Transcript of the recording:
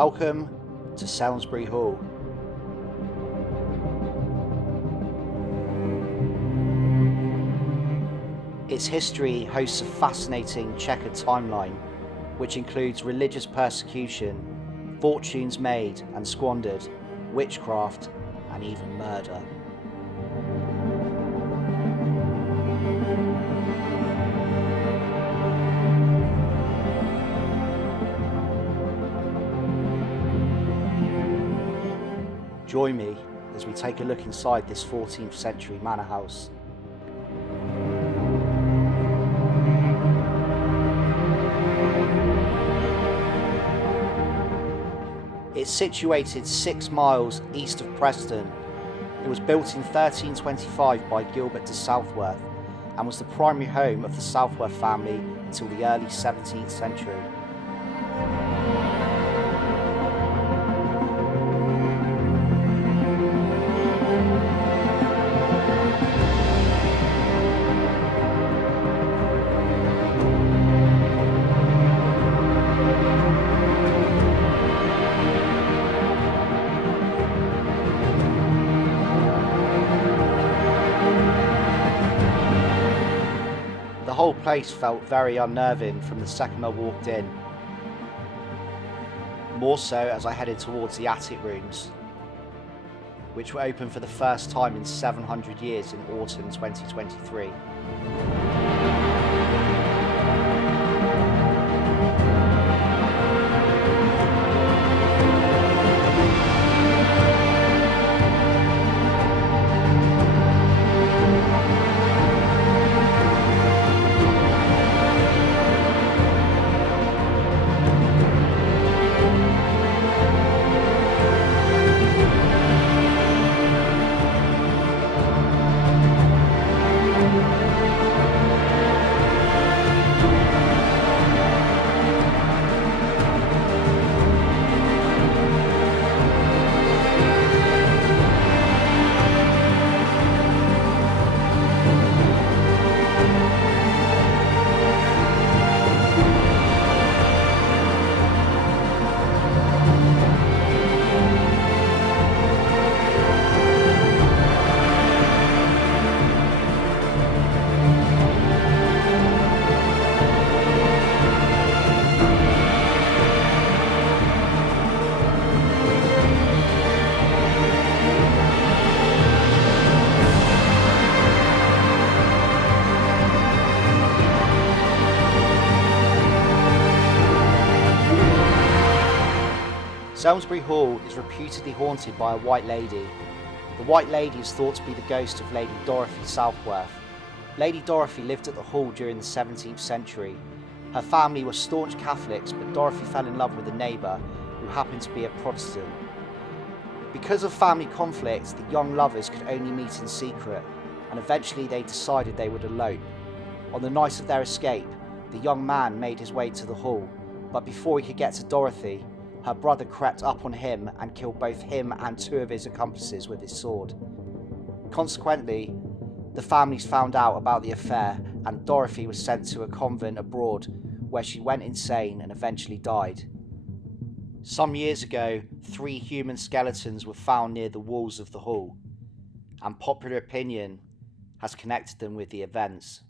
Welcome to Samlesbury Hall. Its history hosts a fascinating checkered timeline, which includes religious persecution, fortunes made and squandered, witchcraft, and even murder. Join me as we take a look inside this 14th century manor house. It's situated 6 miles east of Preston. It was built in 1325 by Gilbert de Southworth and was the primary home of the Southworth family until the early 17th century. The whole place felt very unnerving from the second I walked in. More so as I headed towards the attic rooms, which were open for the first time in 700 years in autumn 2023. Samlesbury Hall is reputedly haunted by a white lady. The white lady is thought to be the ghost of Lady Dorothy Southworth. Lady Dorothy lived at the hall during the 17th century. Her family were staunch Catholics, but Dorothy fell in love with a neighbour who happened to be a Protestant. Because of family conflicts, the young lovers could only meet in secret, and eventually they decided they would elope. On the night of their escape, the young man made his way to the hall, but before he could get to Dorothy, her brother crept up on him and killed both him and 2 of his accomplices with his sword. Consequently, the families found out about the affair and Dorothy was sent to a convent abroad where she went insane and eventually died. Some years ago, 3 human skeletons were found near the walls of the hall, and popular opinion has connected them with the events.